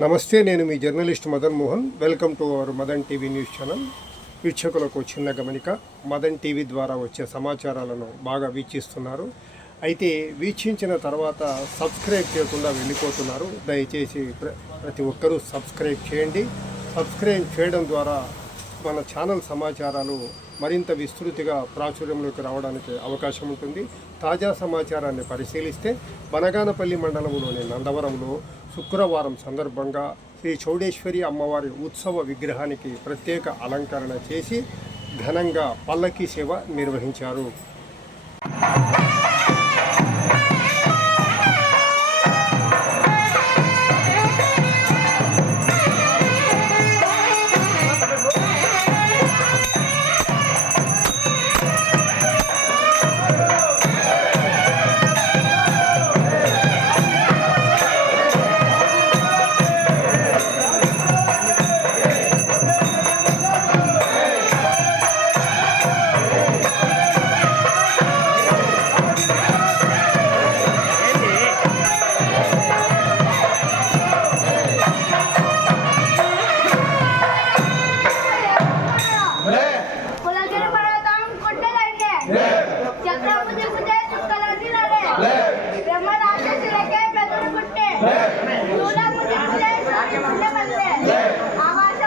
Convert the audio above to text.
నమస్తే, నేను మీ journalist Madan Mohan. Welcome to our Madan TV news channel. వీక్షకులకు చిన్న గమనిక, మదన్ టీవీ ద్వారా వచ్చే సమాచారాలను బాగా వీక్షిస్తున్నారు. అయితే వీక్షించిన తర్వాత సబ్స్క్రైబ్ చేయకుండా వెళ్ళిపోతున్నారు. దయచేసి ప్రతి ఒక్కరూ సబ్స్క్రైబ్ చేయండి. సబ్స్క్రైబ్ చేయడం ద్వారా మన ఛానల్ సమాచారాలు మరింత విస్తృతిగా ప్రాచుర్యంలోకి రావడానికి అవకాశం ఉంటుంది. తాజా సమాచారాన్ని పరిశీలిస్తే బనగానపల్లి మండలంలోని నందవరంలో శుక్రవారం సందర్భంగా శ్రీ చౌడేశ్వరి అమ్మవారి ఉత్సవ విగ్రహానికి ప్రత్యేక అలంకరణ చేసి ఘనంగా పల్లకీ సేవ నిర్వహించారు. आवाज